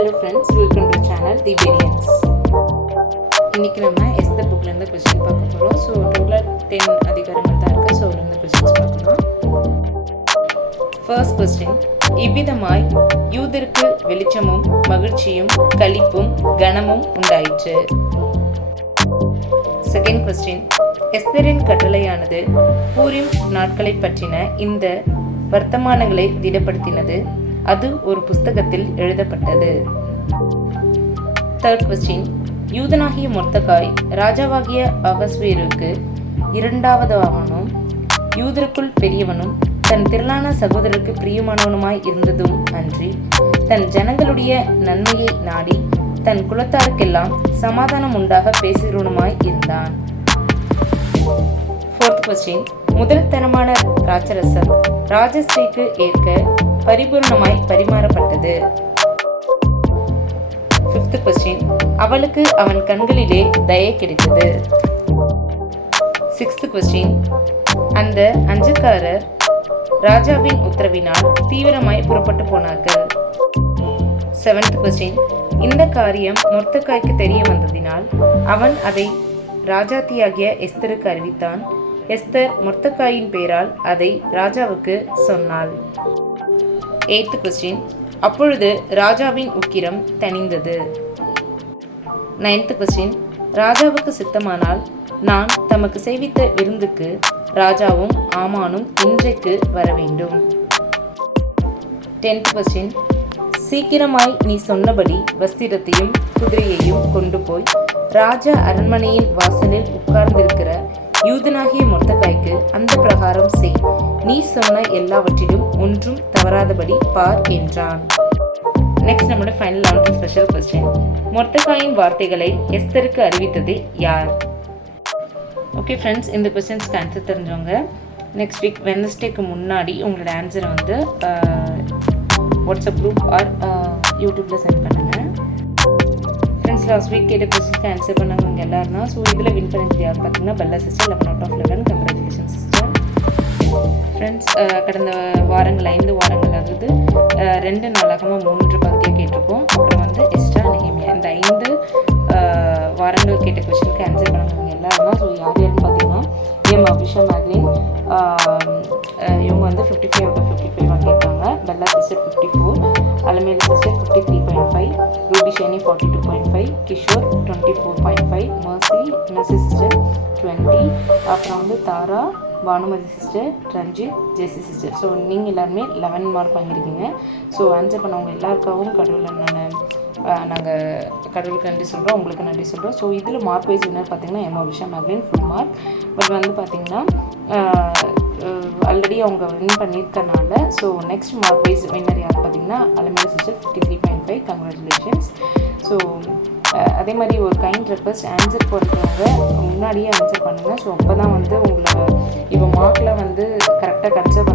Hello friends welcome to channel the variance இன்றைக்கி நம்ம Esther புக்லேருந்து question பார்க்க போகிறோம் ஸோ டோட்டலாக டென் அதிகாரங்கள் தான் இருக்குது ஸோ அதுலேருந்து கொஸ்டின்ஸ் பார்க்கலாம். ஃபர்ஸ்ட் கொஸ்டின் இவ்விதமாய் யூதருக்கு வெளிச்சமும் மகிழ்ச்சியும் களிப்பும் கனமும் உண்டாயிற்று. செகண்ட் கொஸ்டின் எஸ்தரின் கட்டளையானது பூரிம் நாட்களை பற்றின இந்த வர்த்தமானங்களை திடப்படுத்தினது. அது ஒரு புஸ்தகத்தில் எழுதப்பட்டது. தேர்ட் கொஸ்டின் யூதனாகிய மொர்த்தகாய் ராஜாவாகிய அகஸ்வேருக்கு இரண்டாவதாவனும் யூதருக்குள் பெரியவனும் தன் திரளான சகோதரருக்கு பிரியமானவனுமாய் இருந்ததும் அன்றி தன் ஜனங்களுடைய நன்மையை நாடி தன் குலத்தாருக்கெல்லாம் சமாதானம் உண்டாக பேசுகிறவனுமாய் இருந்தான். ஃபோர்த் கொஸ்டின் முதல் தரமான ராஜரசம் ராஜஸ்ரீக்கு ஏற்க பரிபூர்ணமாய் பரிமாறப்பட்டது. ஃபிஃப்த் கொஸ்டின் அவளுக்கு அவன் கண்களிலே தயை கிடைத்தது. சிக்ஸ்த் கொஸ்டின் அந்த அஞ்சக்காரர் ராஜாவின் உத்தரவினால் தீவிரமாய் புறப்பட்டு போனார்கள். செவன்த் கொஸ்டின் இந்த காரியம் மொர்த்தக்காய்க்கு தெரிய வந்ததினால் அவன் அதை ராஜாத்தியாகிய எஸ்தருக்கு அறிவித்தான். எஸ்தர் மொர்த்தக்காயின் பெயரால் அதை ராஜாவுக்கு சொன்னாள். எய்த் கொஸ்டின் அப்பொழுது ராஜாவின் உக்கிரம் தணிந்தது. நைன்த் கொஸ்டின் ராஜாவுக்கு சித்தமானால் நான் தமக்கு செய்வித்த விருந்துக்கு ராஜாவும் ஆமானும் இன்றைக்கு வர வேண்டும் டென்த் கொஸ்டின் சீக்கிரமாய் நீ சொன்னபடி வஸ்திரத்தையும் குதிரையையும் கொண்டு போய் ராஜ அரண்மனையின் வாசலில் உட்கார்ந்திருக்க யூதனாகிய மொத்தக்காய்க்கு அந்த பிரகாரம் செய். நீ சொன்ன எல்லாவற்றிலும் ஒன்றும் தவறாதபடி பார் என்றான். நெக்ஸ்ட் நம்மளோட ஃபைனல் லெவன்த் ஸ்பெஷல் கொஸ்டின் மொர்த்தக்காயின் வார்த்தைகளை எஸ்தருக்கு அறிவித்தது யார்? ஓகே ஃப்ரெண்ட்ஸ் இந்த கொஸ்டின்ஸ்க்கு ஆன்சர் தெரிஞ்சவங்க நெக்ஸ்ட் வீக் வெனஸ்டேக்கு முன்னாடி உங்களோட ஆன்சரை வந்து வாட்ஸ்அப் குரூப் ஆர் யூடியூப்பில் சென்ட் பண்ணுங்கள் ஃப்ரெண்ட்ஸ் லாஸ்ட் வீக் கேட்ட கொஸ்டின்ஸ்க்கு ஆன்சர் பண்ணவங்க எல்லாரும் தான் ஸோ இதில் வின் பண்ணது யார் பார்த்தீங்கன்னா Bella sister eleven out of eleven congratulation sister friends கடந்த வாரங்கள் ஐந்து வாரங்கள் ஆகுது. ரெண்டு நாளாகமாக மூன்று பகுதியாக கேட்டிருக்கோம். அப்புறம் வந்து எஸ்ட்ரா நெஹேமியா இந்த ஐந்து வாரங்கள் கேட்ட கொஸ்டினுக்கு ஆன்சர் பண்ணவங்க எல்லாரும் ஸோ யார் யாருன்னு பார்த்தீங்கன்னா எம் அபிஷா மேக்லின் இவங்க வந்து fifty five out of fifty five வாங்கியிருக்காங்க twenty four point five Mercy Mercy sister twenty அப்புறம் வந்து Tara Bhanumathi sister Ranjith Jessie sister so நீங்கள் எல்லாருமே லெவன் மார்க் வாங்கியிருக்கீங்க. ஸோ ஆன்சர் பண்ணவங்க எல்லாருக்காகவும் கடவுளை நான் நாங்கள் கடவுளுக்கு நன்றி சொல்கிறோம் உங்களுக்கு நன்றி சொல்கிறோம் ஸோ இதில் மார்க் வைஸ் வின்னர் பார்த்தீங்கன்னா M Abisha Meklin full mark but வந்து பார்த்தீங்கன்னா ஆல்ரெடி அவங்க win பண்ணியிருக்கனால so next mark wise winner யார் பார்த்தீங்கன்னா Alamelu sister fifty three point five congratulations so அதே மாதிரி ஒரு கைண்ட் ரெக்வஸ்ட் ஆன்சர் பண்ணுறவங்க முன்னாடியே ஆன்சர் பண்ணுங்கள் ஸோ அப்போ தான் வந்து உங்களை இப்போ மார்க்கில் வந்து கரெக்டாக கன்சர்வ்